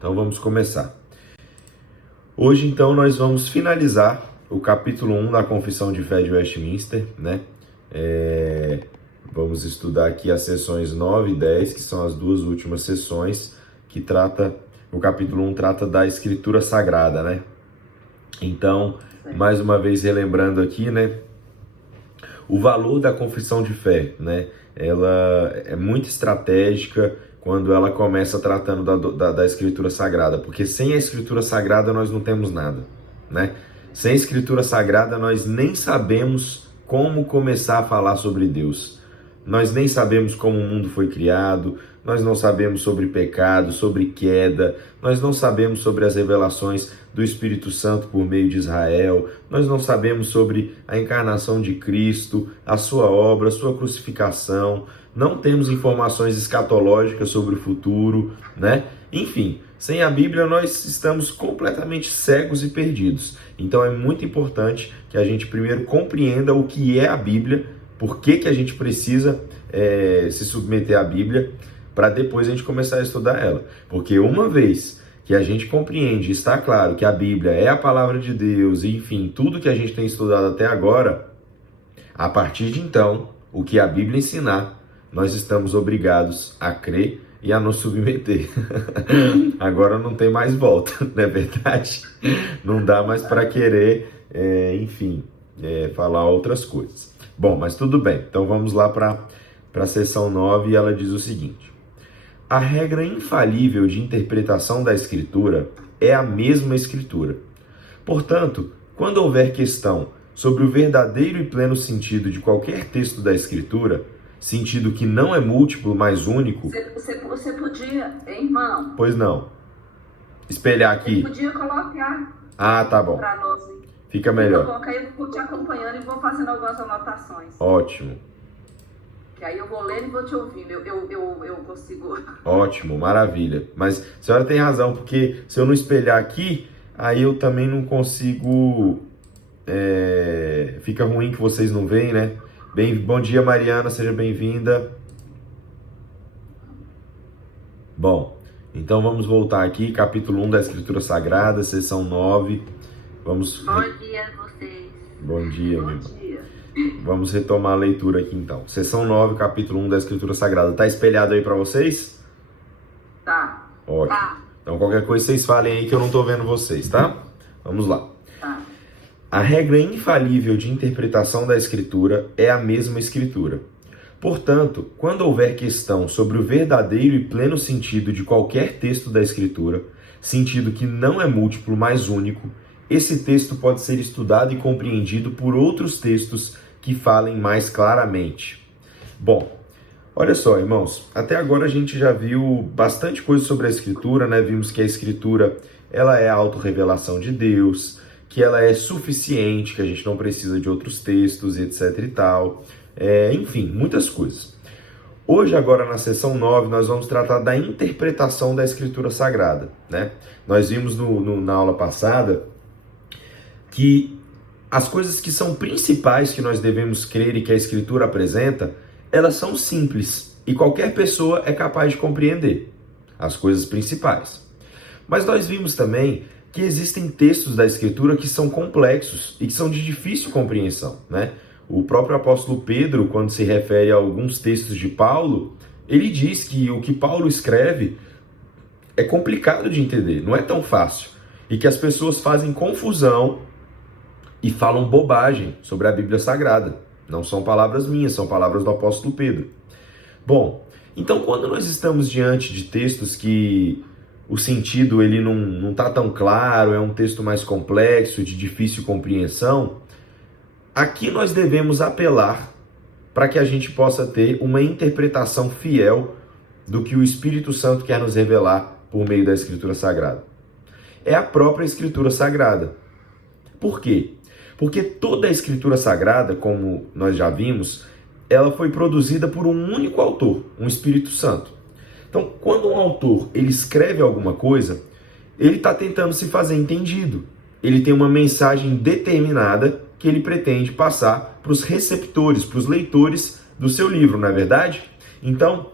Então vamos começar. Hoje então nós vamos finalizar o capítulo 1 da Confissão de Fé de Westminster, né? Vamos estudar aqui as sessões 9 e 10, que são as duas últimas sessões, que o capítulo 1 trata da Escritura Sagrada, né? Então, mais uma vez relembrando aqui, né? O valor da confissão de fé, né? Ela é muito estratégica quando ela começa tratando da Escritura Sagrada, porque sem a Escritura Sagrada nós não temos nada, né? Sem a Escritura Sagrada nós nem sabemos como começar a falar sobre Deus. Nós nem sabemos como o mundo foi criado, nós não sabemos sobre pecado, sobre queda, nós não sabemos sobre as revelações do Espírito Santo por meio de Israel, nós não sabemos sobre a encarnação de Cristo, a sua obra, a sua crucificação, não temos informações escatológicas sobre o futuro, né? Enfim, sem a Bíblia nós estamos completamente cegos e perdidos. Então é muito importante que a gente primeiro compreenda o que é a Bíblia, por que a gente precisa se submeter à Bíblia, para depois a gente começar a estudar ela. Porque uma vez que a gente compreende, está claro que a Bíblia é a palavra de Deus, e enfim, tudo que a gente tem estudado até agora, a partir de então, o que a Bíblia ensinar, nós estamos obrigados a crer e a nos submeter. Agora não tem mais volta, não é verdade? Não dá mais para querer, falar outras coisas. Bom, mas tudo bem. Então vamos lá para a seção 9 e ela diz o seguinte: a regra infalível de interpretação da Escritura é a mesma Escritura. Portanto, quando houver questão sobre o verdadeiro e pleno sentido de qualquer texto da Escritura, sentido que não é múltiplo, mas único... Você podia, irmão? Pois não. Espelhar aqui. Você podia colocar... Ah, tá bom. Para nós. Fica melhor. Eu vou te acompanhando e vou fazendo algumas anotações. Ótimo. Que aí eu vou lendo e vou te ouvindo. Eu consigo... Ótimo, maravilha. Mas a senhora tem razão, porque se eu não espelhar aqui, aí eu também não consigo... Fica ruim que vocês não veem, né? Bom dia, Mariana, seja bem-vinda. Bom, então vamos voltar aqui, capítulo 1 da Escritura Sagrada, seção 9. Bom dia a vocês. Bom dia, Bom meu dia. Vamos retomar a leitura aqui então. Seção 9, capítulo 1 da Escritura Sagrada. Tá espelhado aí para vocês? Tá. Ótimo. Tá. Então qualquer coisa vocês falem aí que eu não tô vendo vocês, tá? Vamos lá. Tá. A regra infalível de interpretação da Escritura é a mesma Escritura. Portanto, quando houver questão sobre o verdadeiro e pleno sentido de qualquer texto da Escritura, sentido que não é múltiplo, mas único, esse texto pode ser estudado e compreendido por outros textos que falem mais claramente. Bom, olha só, irmãos, até agora a gente já viu bastante coisa sobre a Escritura, né? Vimos que a Escritura ela é a autorrevelação de Deus, que ela é suficiente, que a gente não precisa de outros textos, etc e tal. Enfim, muitas coisas. Hoje, agora na seção 9, nós vamos tratar da interpretação da Escritura Sagrada, né? Nós vimos na aula passada que as coisas que são principais que nós devemos crer e que a Escritura apresenta, elas são simples e qualquer pessoa é capaz de compreender as coisas principais. Mas nós vimos também que existem textos da Escritura que são complexos e que são de difícil compreensão, né? O próprio apóstolo Pedro, quando se refere a alguns textos de Paulo, ele diz que o que Paulo escreve é complicado de entender, não é tão fácil, e que as pessoas fazem confusão e falam bobagem sobre a Bíblia Sagrada. Não são palavras minhas, são palavras do apóstolo Pedro. Bom, então quando nós estamos diante de textos que o sentido ele não está tão claro, é um texto mais complexo, de difícil compreensão, aqui nós devemos apelar para que a gente possa ter uma interpretação fiel do que o Espírito Santo quer nos revelar por meio da Escritura Sagrada. É a própria Escritura Sagrada. Por quê? Porque toda a Escritura Sagrada, como nós já vimos, ela foi produzida por um único autor, um Espírito Santo. Então, quando um autor ele escreve alguma coisa, ele está tentando se fazer entendido. Ele tem uma mensagem determinada que ele pretende passar para os receptores, para os leitores do seu livro, não é verdade? Então,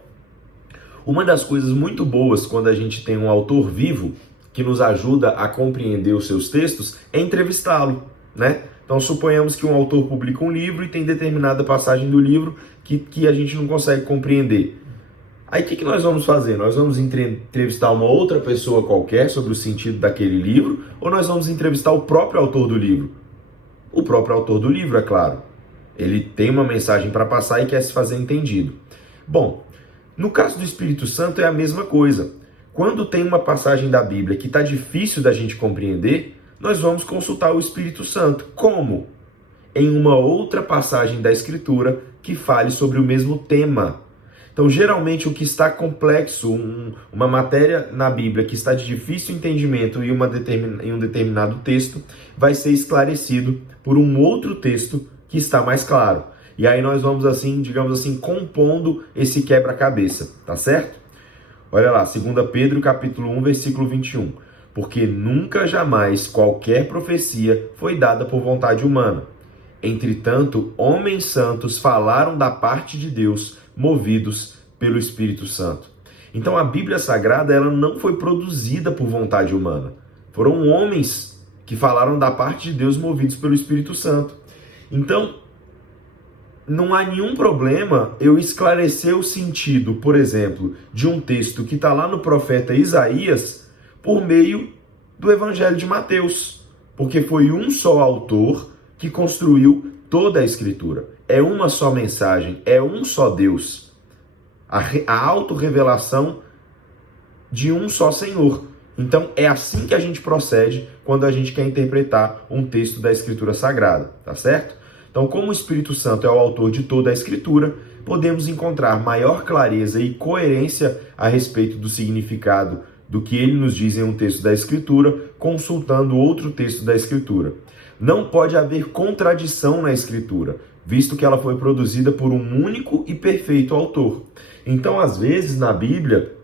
Uma das coisas muito boas quando a gente tem um autor vivo que nos ajuda a compreender os seus textos é entrevistá-lo, né? Então suponhamos que um autor publica um livro e tem determinada passagem do livro que a gente não consegue compreender. Aí o que nós vamos fazer? Nós vamos entrevistar uma outra pessoa qualquer sobre o sentido daquele livro, ou nós vamos entrevistar o próprio autor do livro? O próprio autor do livro, é claro. Ele tem uma mensagem para passar e quer se fazer entendido. Bom, no caso do Espírito Santo é a mesma coisa. Quando tem uma passagem da Bíblia que está difícil da gente compreender, nós vamos consultar o Espírito Santo. Como? Em uma outra passagem da Escritura que fale sobre o mesmo tema. Então, geralmente, o que está complexo, uma matéria na Bíblia que está de difícil entendimento em um determinado texto, vai ser esclarecido por um outro texto que está mais claro. E aí nós vamos, assim, digamos assim, compondo esse quebra-cabeça, tá certo? Olha lá, 2 Pedro, capítulo 1, versículo 21. Porque nunca jamais qualquer profecia foi dada por vontade humana. Entretanto, homens santos falaram da parte de Deus, movidos pelo Espírito Santo. Então a Bíblia Sagrada ela não foi produzida por vontade humana. Foram homens que falaram da parte de Deus, movidos pelo Espírito Santo. Então, não há nenhum problema eu esclarecer o sentido, por exemplo, de um texto que está lá no profeta Isaías por meio do Evangelho de Mateus. Porque foi um só autor que construiu toda a Escritura. É uma só mensagem, é um só Deus. A autorrevelação de um só Senhor. Então é assim que a gente procede quando a gente quer interpretar um texto da Escritura Sagrada, tá certo? Então, como o Espírito Santo é o autor de toda a Escritura, podemos encontrar maior clareza e coerência a respeito do significado do que ele nos diz em um texto da Escritura, consultando outro texto da Escritura. Não pode haver contradição na Escritura, visto que ela foi produzida por um único e perfeito autor. Então, às vezes, na Bíblia,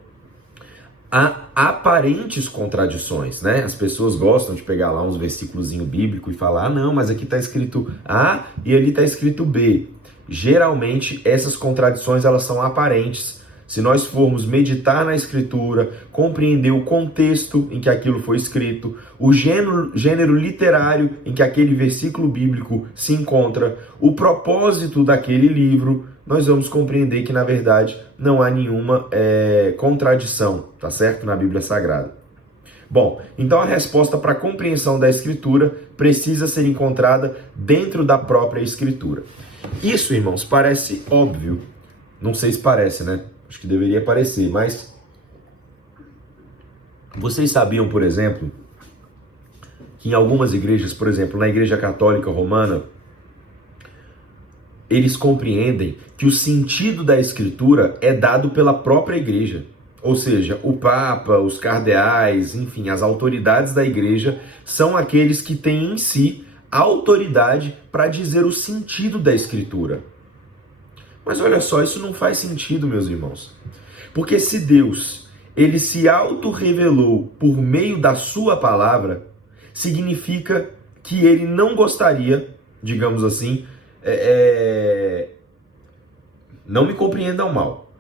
há aparentes contradições, né? As pessoas gostam de pegar lá uns versículozinhos bíblicos e falar, não, mas aqui está escrito A e ali está escrito B. Geralmente, essas contradições elas são aparentes. Se nós formos meditar na Escritura, compreender o contexto em que aquilo foi escrito, o gênero literário em que aquele versículo bíblico se encontra, o propósito daquele livro, nós vamos compreender que, na verdade, não há nenhuma contradição, tá certo? Na Bíblia Sagrada. Bom, então a resposta para a compreensão da Escritura precisa ser encontrada dentro da própria Escritura. Isso, irmãos, parece óbvio. Não sei se parece, né? Acho que deveria parecer, mas vocês sabiam, por exemplo, que em algumas igrejas, por exemplo, na Igreja Católica Romana, eles compreendem que o sentido da Escritura é dado pela própria igreja. Ou seja, o Papa, os cardeais, enfim, as autoridades da igreja são aqueles que têm em si a autoridade para dizer o sentido da Escritura. Mas olha só, isso não faz sentido, meus irmãos. Porque se Deus, ele se autorrevelou por meio da sua palavra, significa que ele não gostaria, digamos assim, não me compreendam mal,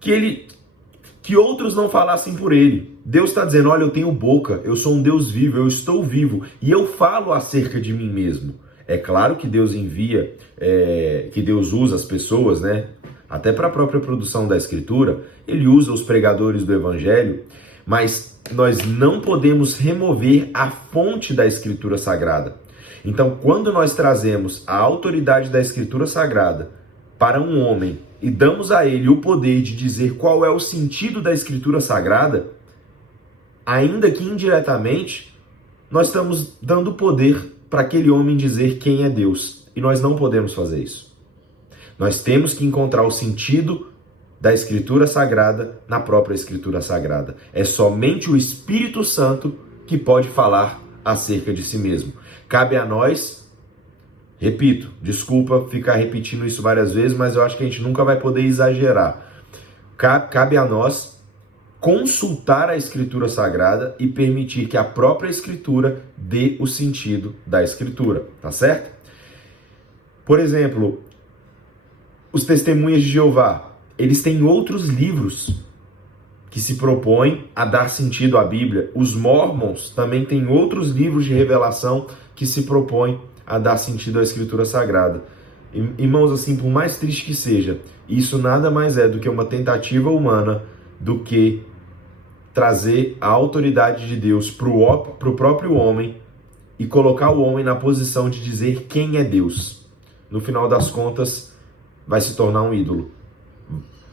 que outros não falassem por ele. Deus está dizendo, olha, eu tenho boca, eu sou um Deus vivo, eu estou vivo, e eu falo acerca de mim mesmo. É claro que Deus envia, que Deus usa as pessoas, né? Até para a própria produção da Escritura, ele usa os pregadores do Evangelho, mas nós não podemos remover a fonte da Escritura Sagrada. Então, quando nós trazemos a autoridade da Escritura Sagrada para um homem e damos a ele o poder de dizer qual é o sentido da Escritura Sagrada, ainda que indiretamente, nós estamos dando poder para aquele homem dizer quem é Deus. E nós não podemos fazer isso. Nós temos que encontrar o sentido da Escritura Sagrada na própria Escritura Sagrada. É somente o Espírito Santo que pode falar acerca de si mesmo. Cabe a nós, repito, desculpa ficar repetindo isso várias vezes, mas eu acho que a gente nunca vai poder exagerar. Cabe a nós consultar a Escritura Sagrada e permitir que a própria Escritura dê o sentido da Escritura, tá certo? Por exemplo, os Testemunhas de Jeová, eles têm outros livros que se propõe a dar sentido à Bíblia. Os Mormons também têm outros livros de revelação que se propõem a dar sentido à Escritura Sagrada. Irmãos, assim, por mais triste que seja, isso nada mais é do que uma tentativa humana do que trazer a autoridade de Deus para o próprio homem e colocar o homem na posição de dizer quem é Deus. No final das contas, vai se tornar um ídolo.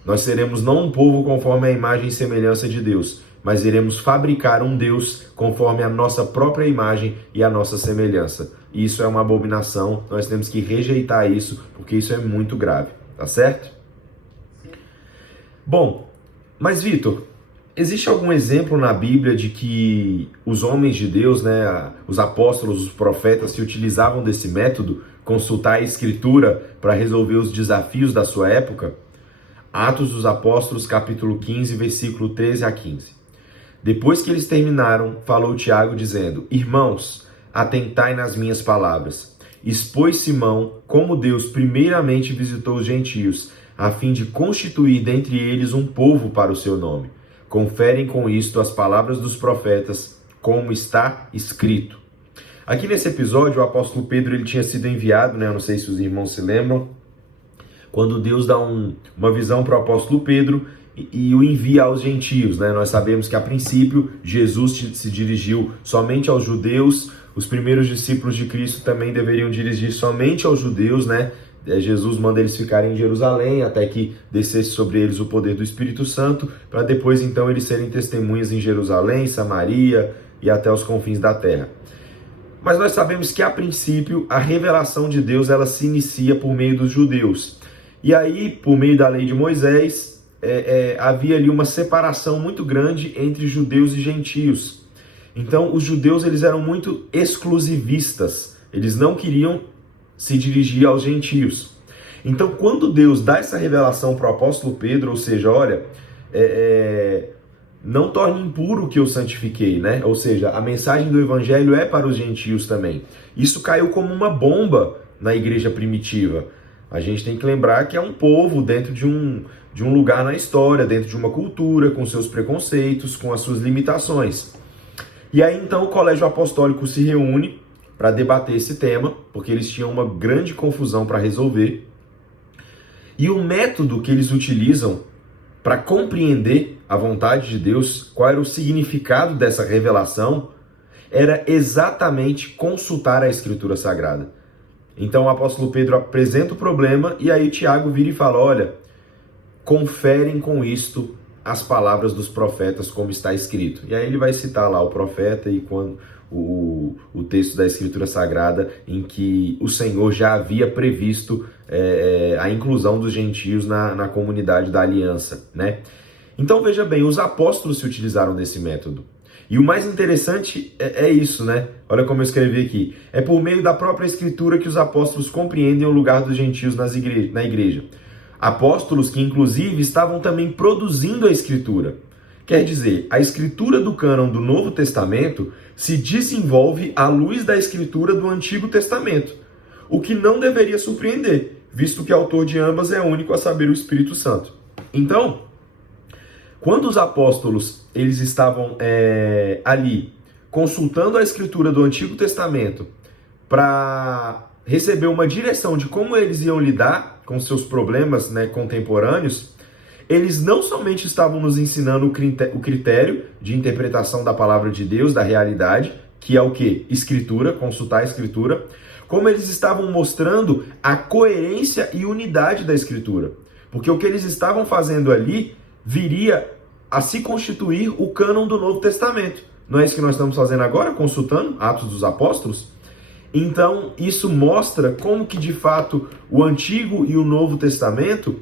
Nós seremos não um povo conforme a imagem e semelhança de Deus, mas iremos fabricar um Deus conforme a nossa própria imagem e a nossa semelhança. E isso é uma abominação, nós temos que rejeitar isso, porque isso é muito grave, tá certo? Bom, mas Vitor, existe algum exemplo na Bíblia de que os homens de Deus, né, os apóstolos, os profetas, se utilizavam desse método, consultar a Escritura para resolver os desafios da sua época? Atos dos Apóstolos, capítulo 15, versículo 13 a 15. Depois que eles terminaram, falou Tiago dizendo: Irmãos, atentai nas minhas palavras. Expôs Simão como Deus primeiramente visitou os gentios, a fim de constituir dentre eles um povo para o seu nome. Conferem com isto as palavras dos profetas, como está escrito. Aqui nesse episódio, o apóstolo Pedro ele tinha sido enviado, né? Eu não sei se os irmãos se lembram, quando Deus dá uma visão para o apóstolo Pedro e o envia aos gentios, né? Nós sabemos que a princípio Jesus se dirigiu somente aos judeus, os primeiros discípulos de Cristo também deveriam dirigir somente aos judeus, né? Jesus manda eles ficarem em Jerusalém até que descesse sobre eles o poder do Espírito Santo, para depois então eles serem testemunhas em Jerusalém, Samaria e até os confins da terra. Mas nós sabemos que a princípio a revelação de Deus ela se inicia por meio dos judeus. E aí, por meio da lei de Moisés, havia ali uma separação muito grande entre judeus e gentios. Então, os judeus eles eram muito exclusivistas. Eles não queriam se dirigir aos gentios. Então, quando Deus dá essa revelação para o apóstolo Pedro, ou seja, olha, não torne impuro o que eu santifiquei, né? Ou seja, a mensagem do evangelho é para os gentios também. Isso caiu como uma bomba na igreja primitiva. A gente tem que lembrar que é um povo dentro de um lugar na história, dentro de uma cultura, com seus preconceitos, com as suas limitações. E aí então o colégio apostólico se reúne para debater esse tema, porque eles tinham uma grande confusão para resolver. E o método que eles utilizam para compreender a vontade de Deus, qual era o significado dessa revelação, era exatamente consultar a Escritura Sagrada. Então o apóstolo Pedro apresenta o problema e aí Tiago vira e fala, olha, conferem com isto as palavras dos profetas como está escrito. E aí ele vai citar lá o profeta e quando o texto da Escritura Sagrada em que o Senhor já havia previsto a inclusão dos gentios na comunidade da aliança, né? Então veja bem, os apóstolos se utilizaram desse método. E o mais interessante é isso, né? Olha como eu escrevi aqui. É por meio da própria Escritura que os apóstolos compreendem o lugar dos gentios na igreja. Apóstolos que, inclusive, estavam também produzindo a Escritura. Quer dizer, a Escritura do cânon do Novo Testamento se desenvolve à luz da Escritura do Antigo Testamento, o que não deveria surpreender, visto que o autor de ambas é único, a saber, o Espírito Santo. Então, quando os apóstolos eles estavam ali consultando a Escritura do Antigo Testamento para receber uma direção de como eles iam lidar com seus problemas, né, contemporâneos, eles não somente estavam nos ensinando o critério de interpretação da palavra de Deus, da realidade, que é o quê? Escritura, consultar a Escritura, como eles estavam mostrando a coerência e unidade da Escritura. Porque o que eles estavam fazendo ali viria a se constituir o cânon do Novo Testamento. Não é isso que nós estamos fazendo agora, consultando Atos dos Apóstolos? Então, isso mostra como que, de fato, o Antigo e o Novo Testamento,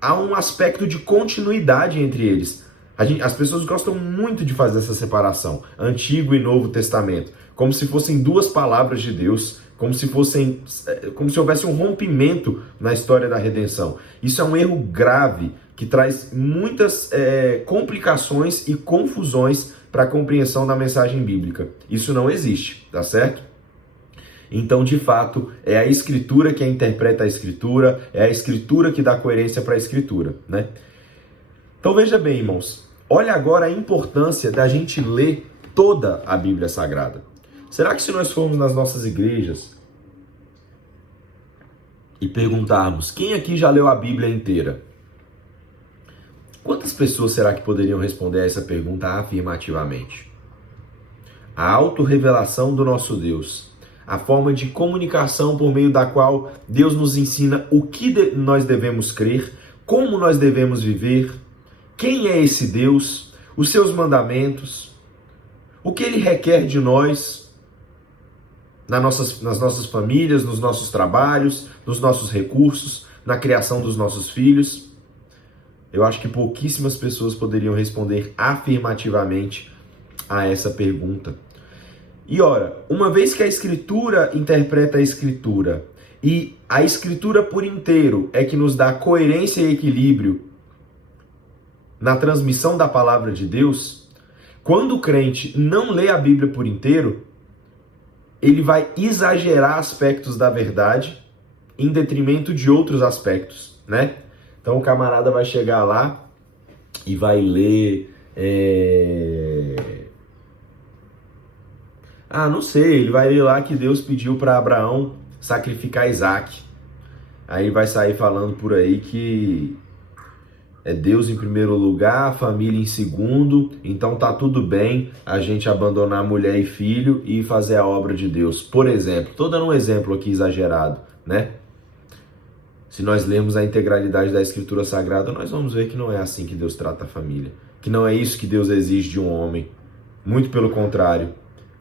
há um aspecto de continuidade entre eles. As pessoas gostam muito de fazer essa separação, Antigo e Novo Testamento, como se fossem duas palavras de Deus, como se houvesse um rompimento na história da redenção. Isso é um erro grave, que traz muitas complicações e confusões para a compreensão da mensagem bíblica. Isso não existe, tá certo? Então, de fato, é a Escritura que interpreta a Escritura, é a Escritura que dá coerência para a Escritura, né? Então veja bem, irmãos, olha agora a importância da gente ler toda a Bíblia Sagrada. Será que se nós formos nas nossas igrejas e perguntarmos quem aqui já leu a Bíblia inteira, quantas pessoas será que poderiam responder a essa pergunta afirmativamente? A autorrevelação do nosso Deus, a forma de comunicação por meio da qual Deus nos ensina o que nós devemos crer, como nós devemos viver, quem é esse Deus, os seus mandamentos, o que Ele requer de nós, nas nossas famílias, nos nossos trabalhos, nos nossos recursos, na criação dos nossos filhos. Eu acho que pouquíssimas pessoas poderiam responder afirmativamente a essa pergunta. E ora, uma vez que a Escritura interpreta a Escritura, e a Escritura por inteiro é que nos dá coerência e equilíbrio na transmissão da palavra de Deus, quando o crente não lê a Bíblia por inteiro, ele vai exagerar aspectos da verdade em detrimento de outros aspectos, né? Então o camarada vai chegar lá e vai ler... não sei, ele vai ler lá que Deus pediu para Abraão sacrificar Isaac. Aí vai sair falando por aí que é Deus em primeiro lugar, a família em segundo, então tá tudo bem a gente abandonar mulher e filho e fazer a obra de Deus. Por exemplo, tô dando um exemplo aqui exagerado, né? Se nós lermos a integralidade da Escritura Sagrada, nós vamos ver que não é assim que Deus trata a família, que não é isso que Deus exige de um homem. Muito pelo contrário,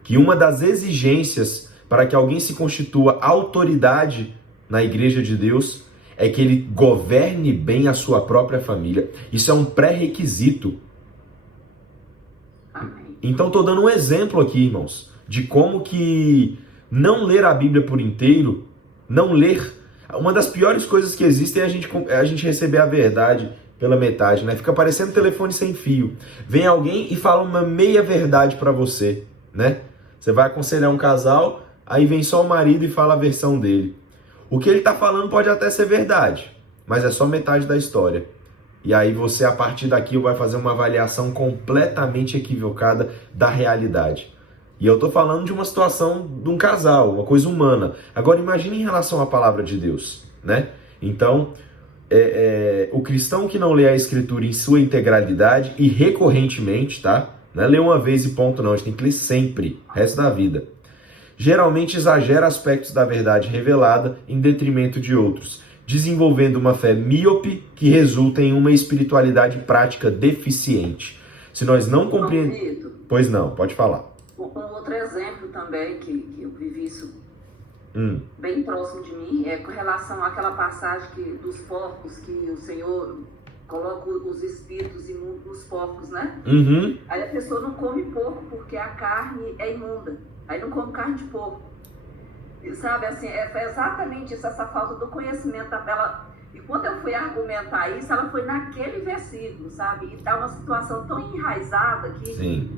que uma das exigências para que alguém se constitua autoridade na igreja de Deus é que ele governe bem a sua própria família. Isso é um pré-requisito. Então estou dando um exemplo aqui, irmãos, de como que não ler a Bíblia por inteiro, não ler... Uma das piores coisas que existem é a gente receber a verdade pela metade, né? Fica parecendo telefone sem fio. Vem alguém e fala uma meia verdade para você, né? Você vai aconselhar um casal, aí vem só o marido e fala a versão dele. O que ele está falando pode até ser verdade, mas é só metade da história. E aí você, a partir daquilo, vai fazer uma avaliação completamente equivocada da realidade. E eu estou falando de uma situação de um casal, uma coisa humana. Agora imagine em relação à palavra de Deus, né? Então, o cristão que não lê a Escritura em sua integralidade e recorrentemente, tá? Não é ler uma vez e ponto não, a gente tem que ler sempre, o resto da vida. Geralmente exagera aspectos da verdade revelada em detrimento de outros, desenvolvendo uma fé míope que resulta em uma espiritualidade prática deficiente. Se nós não compreendemos... Pois não, pode falar. Um outro exemplo também, que eu vivi isso bem próximo de mim, é com relação àquela passagem dos porcos, que o Senhor coloca os espíritos imundos nos porcos, né? Uhum. Aí a pessoa não come porco porque a carne é imunda. Aí não come carne de porco. E, sabe, assim, é exatamente isso, essa falta do conhecimento dela. E quando eu fui argumentar isso, ela foi naquele versículo, sabe? E tá uma situação tão enraizada que... Sim.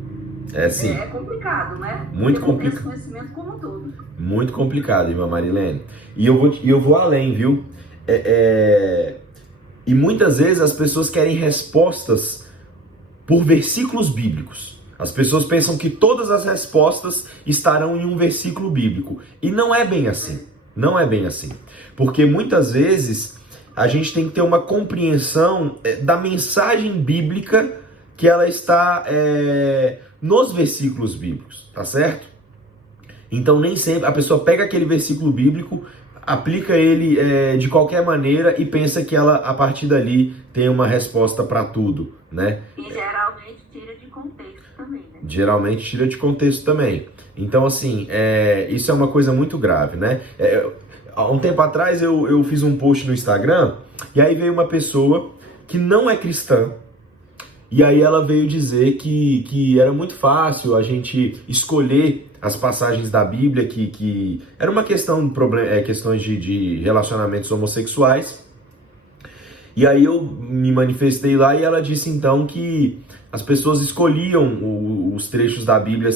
Sim. É complicado, né? Muito complicado. Esse conhecimento como um todo. Muito complicado, irmã Marilene. E eu vou além, viu? E muitas vezes as pessoas querem respostas por versículos bíblicos. As pessoas pensam que todas as respostas estarão em um versículo bíblico. E não é bem assim. Não é bem assim. Porque muitas vezes a gente tem que ter uma compreensão da mensagem bíblica que ela está nos versículos bíblicos, tá certo? Então nem sempre a pessoa pega aquele versículo bíblico, aplica ele de qualquer maneira e pensa que ela, a partir dali, tem uma resposta para tudo, né? E geralmente tira de contexto também, né? Geralmente tira de contexto também. Então, assim, isso é uma coisa muito grave, né? Há um tempo atrás eu fiz um post no Instagram e aí veio uma pessoa que não é cristã. E aí ela veio dizer que era muito fácil a gente escolher as passagens da Bíblia, que era uma questão de questões de relacionamentos homossexuais. E aí eu me manifestei lá e ela disse então que as pessoas escolhiam os trechos da Bíblia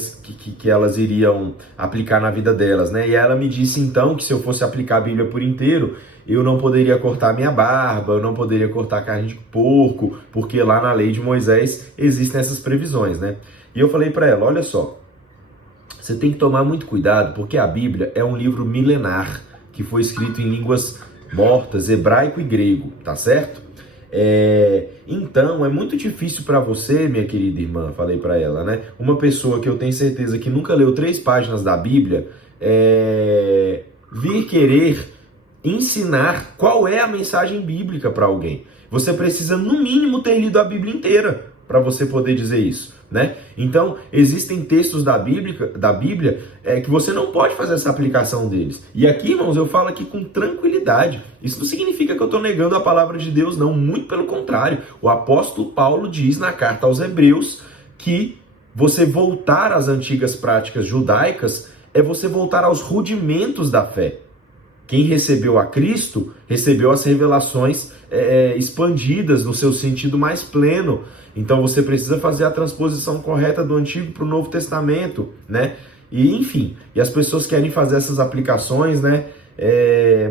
que elas iriam aplicar na vida delas, né? E ela me disse então que se eu fosse aplicar a Bíblia por inteiro, eu não poderia cortar minha barba, eu não poderia cortar carne de porco, porque lá na lei de Moisés existem essas previsões, né? E eu falei para ela, olha só, você tem que tomar muito cuidado, porque a Bíblia é um livro milenar, que foi escrito em línguas mortas, hebraico e grego, tá certo? Então, é muito difícil para você, minha querida irmã, falei para ela, né? Uma pessoa que eu tenho certeza que nunca leu 3 páginas da Bíblia, vir querer ensinar qual é a mensagem bíblica para alguém. Você precisa, no mínimo, ter lido a Bíblia inteira para você poder dizer isso, né? Então, existem textos da Bíblia que você não pode fazer essa aplicação deles. E aqui, irmãos, eu falo aqui com tranquilidade. Isso não significa que eu estou negando a palavra de Deus, não. Muito pelo contrário. O apóstolo Paulo diz na carta aos Hebreus que você voltar às antigas práticas judaicas é você voltar aos rudimentos da fé. Quem recebeu a Cristo, recebeu as revelações expandidas no seu sentido mais pleno. Então você precisa fazer a transposição correta do Antigo para o Novo Testamento, né? E enfim, e as pessoas querem fazer essas aplicações, né?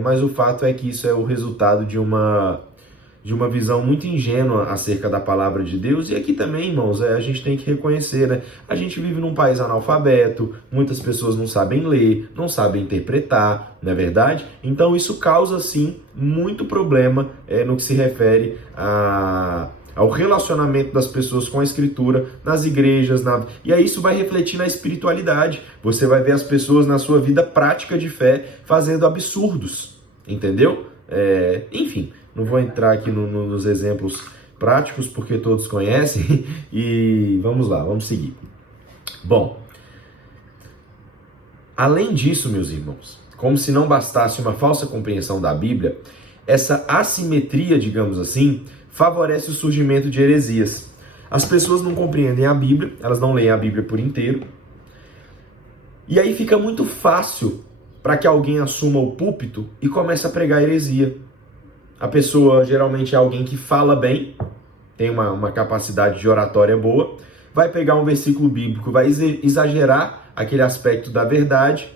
Mas o fato é que isso é o resultado de uma visão muito ingênua acerca da palavra de Deus. E aqui também, irmãos, a gente tem que reconhecer, né? A gente vive num país analfabeto, muitas pessoas não sabem ler, não sabem interpretar, não é verdade? Então isso causa, sim, muito problema no que se refere ao relacionamento das pessoas com a Escritura, nas igrejas, e aí isso vai refletir na espiritualidade. Você vai ver as pessoas na sua vida prática de fé fazendo absurdos, entendeu? Enfim, não vou entrar aqui nos exemplos práticos, porque todos conhecem, e vamos lá, vamos seguir. Bom, além disso, meus irmãos, como se não bastasse uma falsa compreensão da Bíblia, essa assimetria, digamos assim, favorece o surgimento de heresias. As pessoas não compreendem a Bíblia, elas não leem a Bíblia por inteiro, e aí fica muito fácil para que alguém assuma o púlpito e comece a pregar heresia. A pessoa geralmente é alguém que fala bem, tem uma capacidade de oratória boa, vai pegar um versículo bíblico, vai exagerar aquele aspecto da verdade,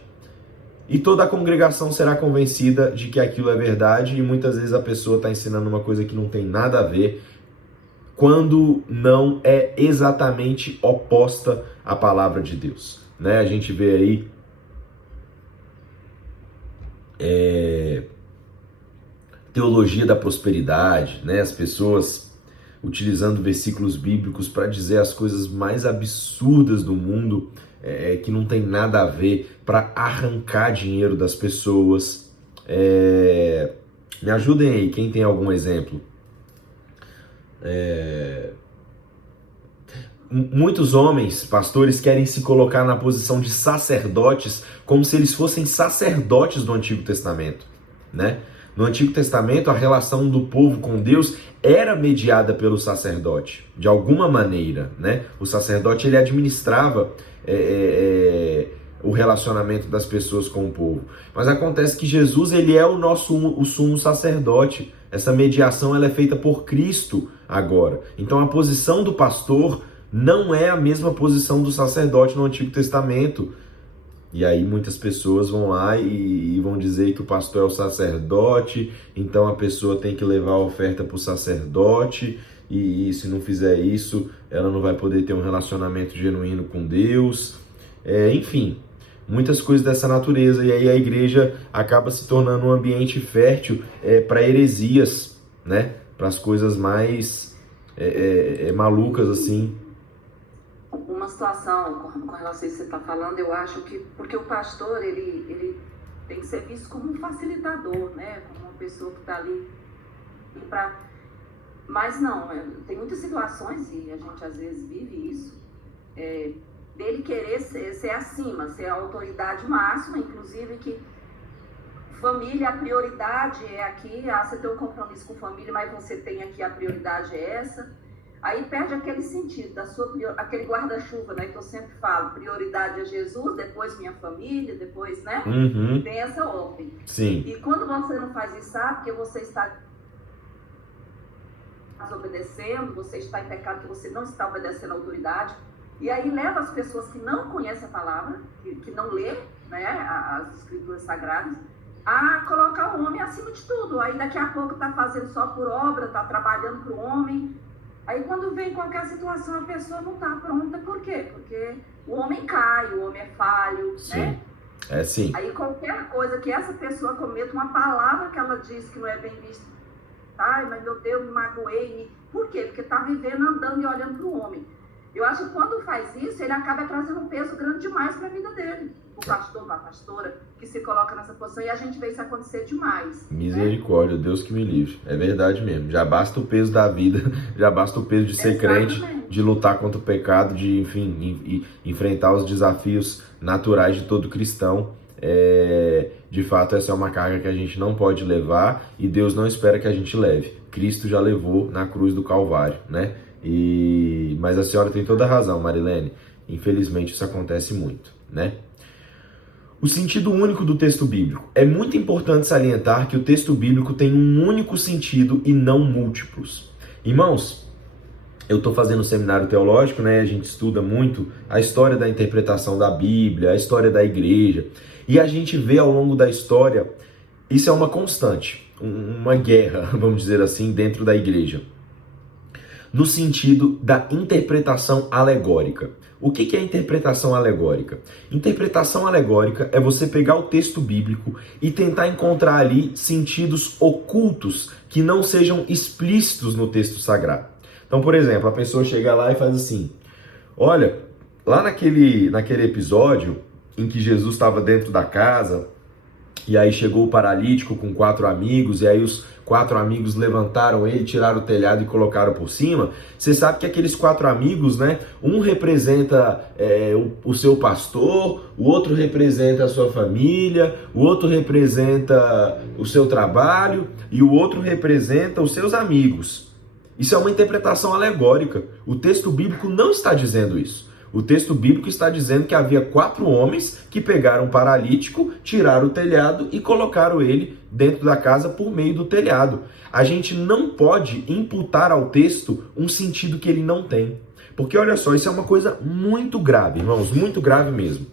e toda a congregação será convencida de que aquilo é verdade, e muitas vezes a pessoa está ensinando uma coisa que não tem nada a ver, quando não é exatamente oposta à palavra de Deus, né? A gente vê aí teologia da prosperidade, né? As pessoas utilizando versículos bíblicos para dizer as coisas mais absurdas do mundo, que não tem nada a ver, para arrancar dinheiro das pessoas. Me ajudem aí, quem tem algum exemplo? Muitos homens, pastores, querem se colocar na posição de sacerdotes, como se eles fossem sacerdotes do Antigo Testamento, né? No Antigo Testamento, a relação do povo com Deus era mediada pelo sacerdote, de alguma maneira, né? O sacerdote, ele administrava o relacionamento das pessoas com o povo. Mas acontece que Jesus, ele é o sumo sacerdote. Essa mediação, ela é feita por Cristo agora. Então a posição do pastor não é a mesma posição do sacerdote no Antigo Testamento. E aí muitas pessoas vão lá e vão dizer que o pastor é o sacerdote, então a pessoa tem que levar a oferta para o sacerdote, e se não fizer isso, ela não vai poder ter um relacionamento genuíno com Deus. Enfim, muitas coisas dessa natureza. E aí a igreja acaba se tornando um ambiente fértil para heresias, né? Para as coisas mais malucas assim. Uma situação com relação a isso que você está falando, eu acho que, porque o pastor, ele tem que ser visto como um facilitador, né? Como uma pessoa que está ali Mas não, tem muitas situações, e a gente às vezes vive isso, dele querer ser acima, ser a autoridade máxima, inclusive que família, a prioridade é aqui, você tem um compromisso com família, mas você tem aqui, a prioridade é essa. Aí perde aquele sentido, aquele guarda-chuva, né, que eu sempre falo, prioridade é Jesus, depois minha família, depois, né, tem essa ordem. Sim. E quando você não faz isso, sabe, porque você está desobedecendo, você está em pecado, que você não está obedecendo a autoridade, e aí leva as pessoas que não conhecem a palavra, que não lê, né, as escrituras sagradas, a colocar o homem acima de tudo. Aí daqui a pouco está fazendo só por obra, está trabalhando para o homem. Aí quando vem qualquer situação, a pessoa não está pronta. Por quê? Porque o homem cai, o homem é falho, Sim. né? É sim. Aí qualquer coisa que essa pessoa cometa, uma palavra que ela diz que não é bem vista, ai, mas meu Deus, me magoei. Por quê? Porque está vivendo, andando e olhando para o homem. Eu acho que quando faz isso, ele acaba trazendo um peso grande demais para a vida dele. O pastor, a pastora, que se coloca nessa posição, e a gente vê isso acontecer demais. Misericórdia, né? Deus que me livre. É verdade mesmo. Já basta o peso da vida, já basta o peso de ser crente, de lutar contra o pecado, de, enfim, enfrentar os desafios naturais de todo cristão. De fato, essa é uma carga que a gente não pode levar e Deus não espera que a gente leve. Cristo já levou na cruz do Calvário, né? Mas a senhora tem toda a razão, Marilene. Infelizmente isso acontece muito, né? O sentido único do texto bíblico. É muito importante salientar que o texto bíblico tem um único sentido e não múltiplos. Irmãos, eu estou fazendo um seminário teológico, né? A gente estuda muito a história da interpretação da Bíblia, a história da igreja. E a gente vê ao longo da história, isso é uma constante, uma guerra, vamos dizer assim, dentro da igreja. No sentido da interpretação alegórica. O que é interpretação alegórica? Interpretação alegórica é você pegar o texto bíblico e tentar encontrar ali sentidos ocultos que não sejam explícitos no texto sagrado. Então, por exemplo, a pessoa chega lá e faz assim, olha, lá naquele episódio em que Jesus estava dentro da casa, e aí chegou o paralítico com 4 amigos, e aí os 4 amigos levantaram ele, tiraram o telhado e colocaram por cima. Você sabe que aqueles 4 amigos, né? Um representa o seu pastor, o outro representa a sua família, o outro representa o seu trabalho e o outro representa os seus amigos. Isso é uma interpretação alegórica. O texto bíblico não está dizendo isso. O texto bíblico está dizendo que havia 4 homens que pegaram um paralítico, tiraram o telhado e colocaram ele dentro da casa por meio do telhado. A gente não pode imputar ao texto um sentido que ele não tem. Porque olha só, isso é uma coisa muito grave, irmãos, muito grave mesmo.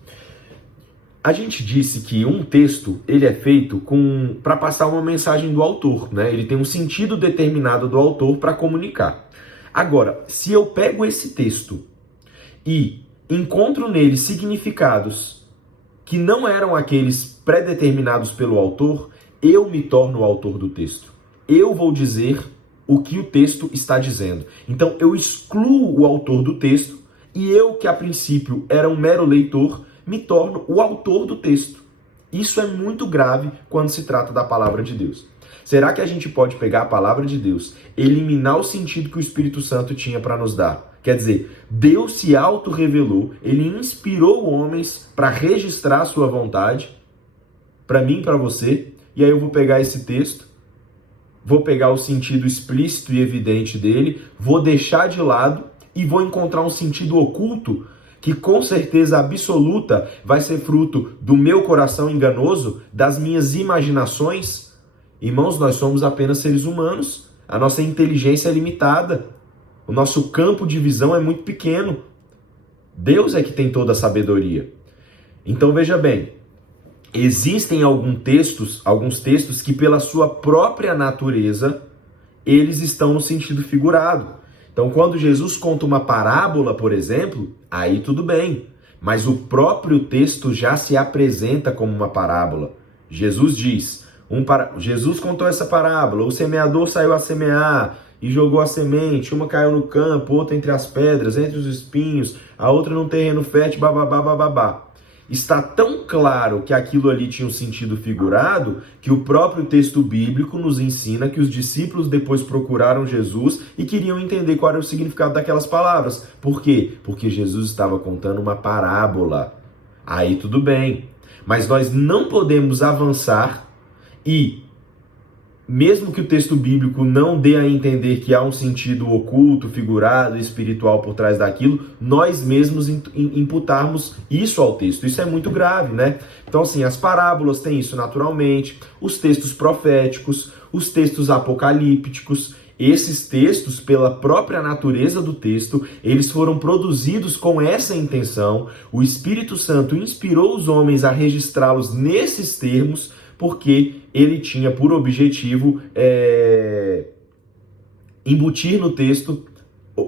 A gente disse que um texto ele é feito para passar uma mensagem do autor, né? Ele tem um sentido determinado do autor para comunicar. Agora, se eu pego esse texto e encontro nele significados que não eram aqueles predeterminados pelo autor, eu me torno o autor do texto. Eu vou dizer o que o texto está dizendo. Então eu excluo o autor do texto e eu, que a princípio era um mero leitor, me torno o autor do texto. Isso é muito grave quando se trata da palavra de Deus. Será que a gente pode pegar a palavra de Deus, eliminar o sentido que o Espírito Santo tinha para nos dar? Quer dizer, Deus se auto-revelou, ele inspirou homens para registrar a sua vontade, para mim e para você, e aí eu vou pegar esse texto, vou pegar o sentido explícito e evidente dele, vou deixar de lado e vou encontrar um sentido oculto que com certeza absoluta vai ser fruto do meu coração enganoso, das minhas imaginações. Irmãos, nós somos apenas seres humanos, a nossa inteligência é limitada. O nosso campo de visão é muito pequeno. Deus é que tem toda a sabedoria. Então veja bem, existem alguns textos que pela sua própria natureza, eles estão no sentido figurado. Então quando Jesus conta uma parábola, por exemplo, aí tudo bem. Mas o próprio texto já se apresenta como uma parábola. Jesus diz, Jesus contou essa parábola, o semeador saiu a semear, e jogou a semente, uma caiu no campo, outra entre as pedras, entre os espinhos, a outra num terreno fértil, bababá, bababá. Está tão claro que aquilo ali tinha um sentido figurado, que o próprio texto bíblico nos ensina que os discípulos depois procuraram Jesus e queriam entender qual era o significado daquelas palavras. Por quê? Porque Jesus estava contando uma parábola. Aí tudo bem. Mas nós não podemos avançar e mesmo que o texto bíblico não dê a entender que há um sentido oculto, figurado, espiritual por trás daquilo, nós mesmos imputarmos isso ao texto. Isso é muito grave, né? Então, assim, as parábolas têm isso naturalmente, os textos proféticos, os textos apocalípticos. Esses textos, pela própria natureza do texto, eles foram produzidos com essa intenção. O Espírito Santo inspirou os homens a registrá-los nesses termos, porque ele tinha por objetivo embutir no texto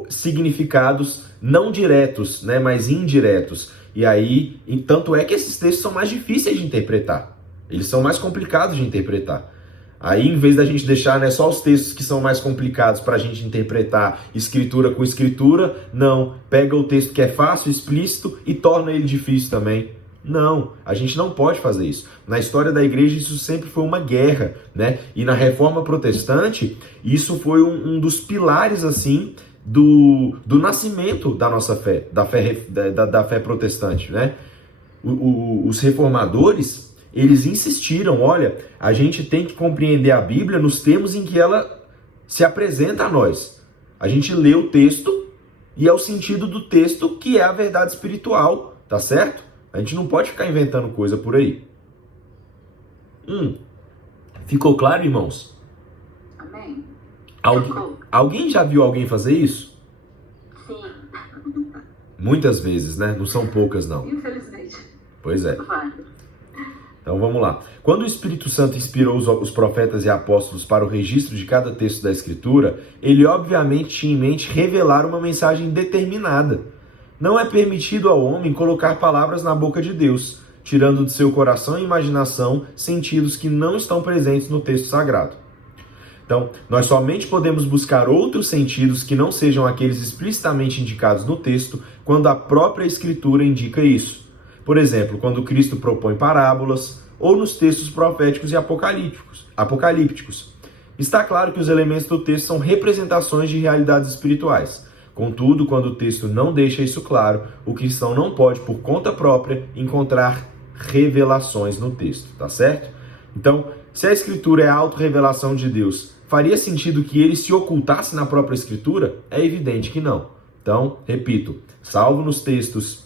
significados não diretos, né, mas indiretos. E aí, tanto é que esses textos são mais difíceis de interpretar. Eles são mais complicados de interpretar. Aí, em vez da gente deixar, né, só os textos que são mais complicados para a gente interpretar escritura com escritura, não, pega o texto que é fácil, explícito e torna ele difícil também. Não, a gente não pode fazer isso. Na história da igreja isso sempre foi uma guerra, né? E na Reforma Protestante isso foi um dos pilares assim do nascimento da nossa fé, da fé protestante, né? Os reformadores, eles insistiram, olha, a gente tem que compreender a Bíblia nos termos em que ela se apresenta a nós. A gente lê o texto e é o sentido do texto que é a verdade espiritual, tá certo? A gente não pode ficar inventando coisa por aí. Ficou claro, irmãos? Amém. Alguém já viu alguém fazer isso? Sim. Muitas vezes, né? Não são poucas, não. Infelizmente. Pois é. Então vamos lá. Quando o Espírito Santo inspirou os profetas e apóstolos para o registro de cada texto da Escritura, ele obviamente tinha em mente revelar uma mensagem determinada. Não é permitido ao homem colocar palavras na boca de Deus, tirando de seu coração e imaginação sentidos que não estão presentes no texto sagrado. Então, nós somente podemos buscar outros sentidos que não sejam aqueles explicitamente indicados no texto, quando a própria Escritura indica isso. Por exemplo, quando Cristo propõe parábolas, ou nos textos proféticos e apocalípticos. Está claro que os elementos do texto são representações de realidades espirituais. Contudo, quando o texto não deixa isso claro, o cristão não pode, por conta própria, encontrar revelações no texto, tá certo? Então, se a Escritura é a autorrevelação de Deus, faria sentido que ele se ocultasse na própria Escritura? É evidente que não. Então, repito, salvo nos textos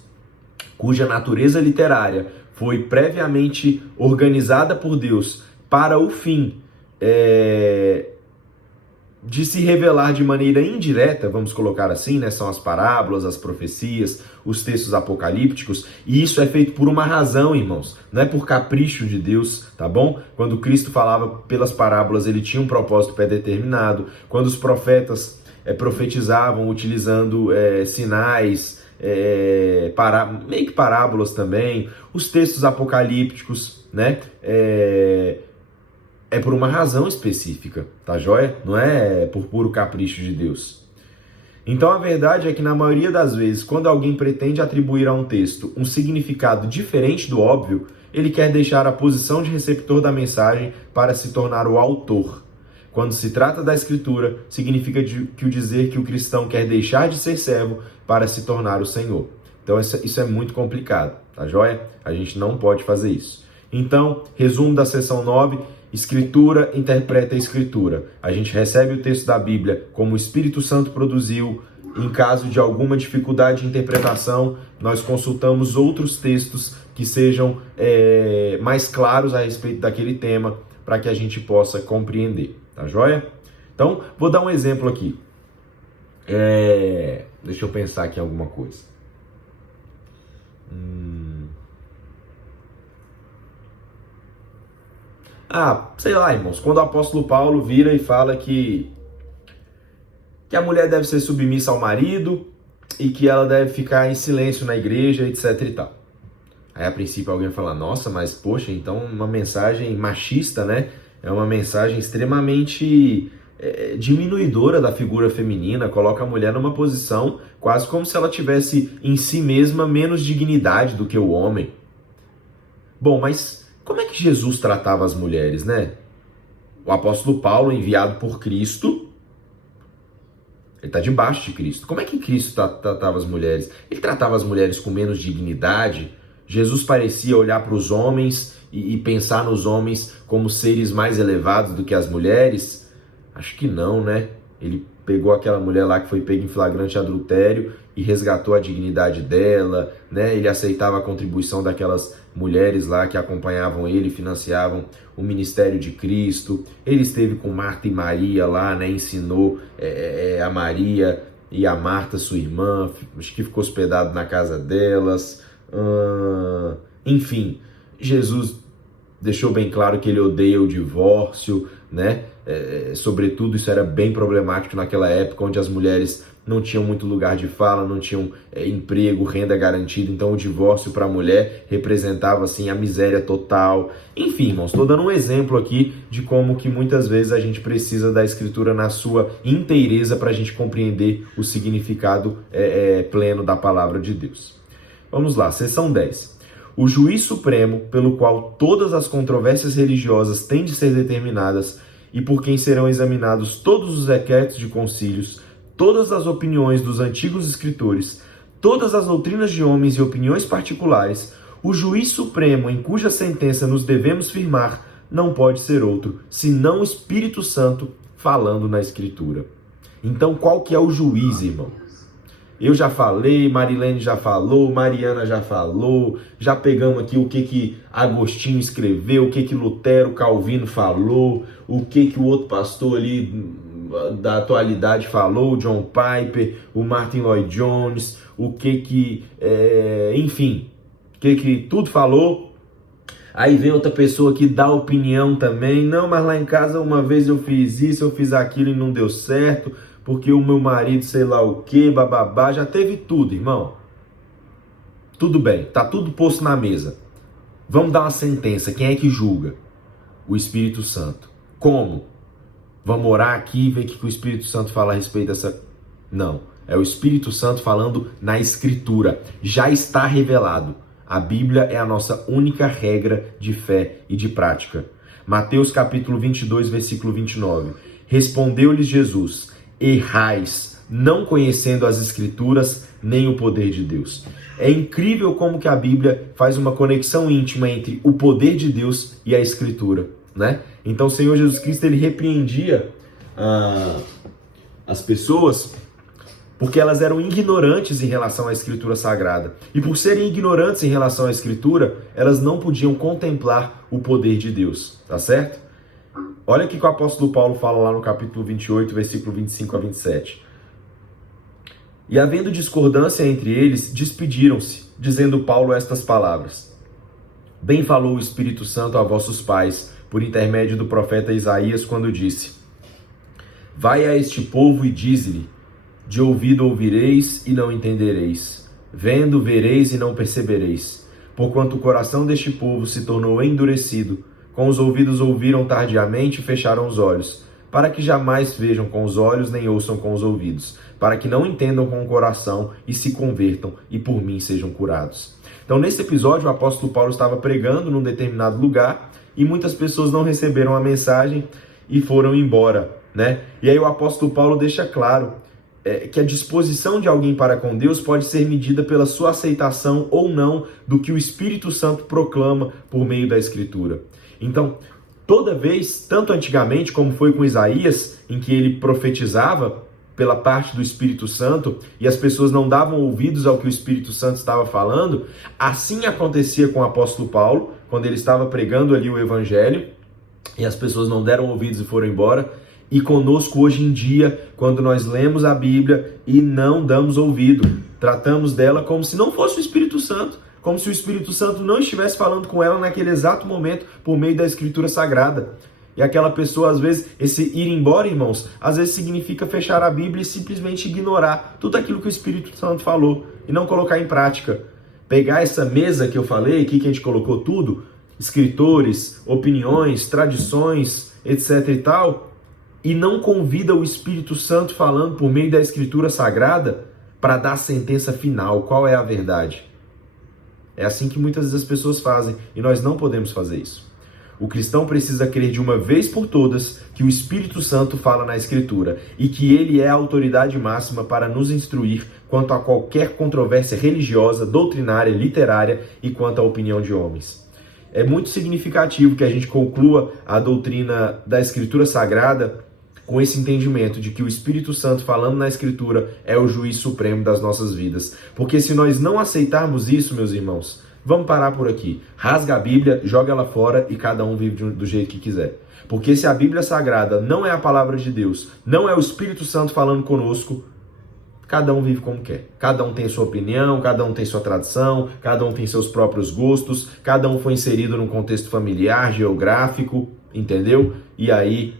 cuja natureza literária foi previamente organizada por Deus para o fim de se revelar de maneira indireta, vamos colocar assim, né? São as parábolas, as profecias, os textos apocalípticos, e isso é feito por uma razão, irmãos, não é por capricho de Deus, tá bom? Quando Cristo falava pelas parábolas, ele tinha um propósito pré-determinado. Quando os profetas profetizavam utilizando sinais, meio que parábolas também, os textos apocalípticos, né? É por uma razão específica, tá joia? Não é por puro capricho de Deus. Então a verdade é que na maioria das vezes, quando alguém pretende atribuir a um texto um significado diferente do óbvio, ele quer deixar a posição de receptor da mensagem para se tornar o autor. Quando se trata da Escritura, significa que o dizer que o cristão quer deixar de ser servo para se tornar o Senhor. Então isso é muito complicado, tá joia? A gente não pode fazer isso. Então, resumo da seção 9, Escritura interpreta a Escritura. A gente recebe o texto da Bíblia como o Espírito Santo produziu. Em caso de alguma dificuldade de interpretação, nós consultamos outros textos que sejam mais claros a respeito daquele tema, para que a gente possa compreender, tá joia? Então, vou dar um exemplo aqui. Deixa eu pensar aqui em alguma coisa. Sei lá, irmãos, quando o apóstolo Paulo vira e fala que a mulher deve ser submissa ao marido e que ela deve ficar em silêncio na igreja, etc e tal. Aí, a princípio, alguém vai falar, nossa, mas, poxa, então uma mensagem machista, né? É uma mensagem extremamente diminuidora da figura feminina, coloca a mulher numa posição quase como se ela tivesse em si mesma menos dignidade do que o homem. Bom, mas como é que Jesus tratava as mulheres, né? O apóstolo Paulo, enviado por Cristo, ele está debaixo de Cristo. Como é que Cristo tratava as mulheres? Ele tratava as mulheres com menos dignidade? Jesus parecia olhar para os homens e pensar nos homens como seres mais elevados do que as mulheres? Acho que não, né? Ele pegou aquela mulher lá que foi pega em flagrante adultério e resgatou a dignidade dela, né? Ele aceitava a contribuição daquelas mulheres lá que acompanhavam ele, financiavam o ministério de Cristo. Ele esteve com Marta e Maria lá, né? Ensinou a Maria e a Marta, sua irmã, acho que ficou hospedado na casa delas. Enfim, Jesus deixou bem claro que ele odeia o divórcio, né? Sobretudo isso era bem problemático naquela época, onde as mulheres não tinham muito lugar de fala, não tinham emprego, renda garantida, então o divórcio para a mulher representava assim a miséria total. Enfim, irmãos, estou dando um exemplo aqui de como que muitas vezes a gente precisa da Escritura na sua inteireza para a gente compreender o significado pleno da palavra de Deus. Vamos lá, seção 10. O juiz supremo, pelo qual todas as controvérsias religiosas têm de ser determinadas e por quem serão examinados todos os requetos de concílios, todas as opiniões dos antigos escritores, todas as doutrinas de homens e opiniões particulares, o juiz supremo em cuja sentença nos devemos firmar não pode ser outro, senão o Espírito Santo falando na Escritura. Então, qual que é o juiz, irmão? Eu já falei, Marilene já falou, Mariana já falou, já pegamos aqui o que Agostinho escreveu, o que Lutero, Calvino falou, o que o outro pastor ali da atualidade falou, o John Piper, o Martin Lloyd Jones, enfim, tudo falou. Aí vem outra pessoa que dá opinião também, não, mas lá em casa uma vez eu fiz isso, eu fiz aquilo e não deu certo, porque o meu marido sei lá o que, bababá, já teve tudo, irmão. Tudo bem, tá tudo posto na mesa. Vamos dar uma sentença, quem é que julga? O Espírito Santo. Como? Vamos orar aqui e ver o que o Espírito Santo fala a respeito dessa... Não, é o Espírito Santo falando na Escritura. Já está revelado. A Bíblia é a nossa única regra de fé e de prática. Mateus capítulo 22, versículo 29. Respondeu-lhes Jesus: errais, não conhecendo as Escrituras nem o poder de Deus. É incrível como que a Bíblia faz uma conexão íntima entre o poder de Deus e a Escritura, né? Então o Senhor Jesus Cristo, ele repreendia as pessoas porque elas eram ignorantes em relação à Escritura Sagrada. E por serem ignorantes em relação à Escritura, elas não podiam contemplar o poder de Deus, tá certo? Olha o que o apóstolo Paulo fala lá no capítulo 28, versículo 25 a 27. E havendo discordância entre eles, despediram-se, dizendo Paulo estas palavras: bem falou o Espírito Santo a vossos pais, por intermédio do profeta Isaías, quando disse: vai a este povo e dize-lhe, de ouvido ouvireis e não entendereis, vendo vereis e não percebereis, porquanto o coração deste povo se tornou endurecido, com os ouvidos ouviram tardiamente e fecharam os olhos, para que jamais vejam com os olhos nem ouçam com os ouvidos, para que não entendam com o coração e se convertam e por mim sejam curados. Então nesse episódio o apóstolo Paulo estava pregando num determinado lugar e muitas pessoas não receberam a mensagem e foram embora, né? E aí o apóstolo Paulo deixa claro que a disposição de alguém para com Deus pode ser medida pela sua aceitação ou não do que o Espírito Santo proclama por meio da Escritura. Então, toda vez, tanto antigamente como foi com Isaías, em que ele profetizava pela parte do Espírito Santo e as pessoas não davam ouvidos ao que o Espírito Santo estava falando, assim acontecia com o apóstolo Paulo, quando ele estava pregando ali o Evangelho e as pessoas não deram ouvidos e foram embora. E conosco hoje em dia, quando nós lemos a Bíblia e não damos ouvido, tratamos dela como se não fosse o Espírito Santo, como se o Espírito Santo não estivesse falando com ela naquele exato momento por meio da Escritura Sagrada. E aquela pessoa, às vezes, esse ir embora, irmãos, às vezes significa fechar a Bíblia e simplesmente ignorar tudo aquilo que o Espírito Santo falou e não colocar em prática. Pegar essa mesa que eu falei aqui, que a gente colocou tudo, escritores, opiniões, tradições, etc e tal, e não convida o Espírito Santo falando por meio da Escritura Sagrada para dar a sentença final. Qual é a verdade? É assim que muitas vezes as pessoas fazem e nós não podemos fazer isso. O cristão precisa crer de uma vez por todas que o Espírito Santo fala na Escritura e que ele é a autoridade máxima para nos instruir quanto a qualquer controvérsia religiosa, doutrinária, literária e quanto à opinião de homens. É muito significativo que a gente conclua a doutrina da Escritura Sagrada com esse entendimento de que o Espírito Santo falando na Escritura é o juiz supremo das nossas vidas. Porque se nós não aceitarmos isso, meus irmãos, vamos parar por aqui. Rasga a Bíblia, joga ela fora e cada um vive do jeito que quiser. Porque se a Bíblia Sagrada não é a palavra de Deus, não é o Espírito Santo falando conosco, cada um vive como quer. Cada um tem sua opinião, cada um tem sua tradição, cada um tem seus próprios gostos, cada um foi inserido num contexto familiar, geográfico, entendeu? E aí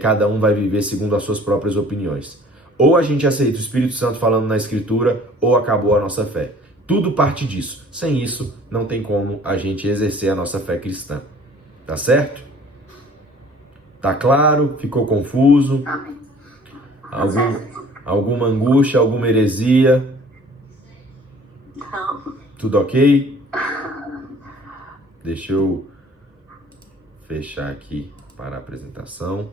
cada um vai viver segundo as suas próprias opiniões. Ou a gente aceita o Espírito Santo falando na Escritura, ou acabou a nossa fé. Tudo parte disso. Sem isso, não tem como a gente exercer a nossa fé cristã. Tá certo? Tá claro? Ficou confuso? Amém. Alguma angústia, alguma heresia? Não. Tudo ok? Deixa eu fechar aqui para a apresentação.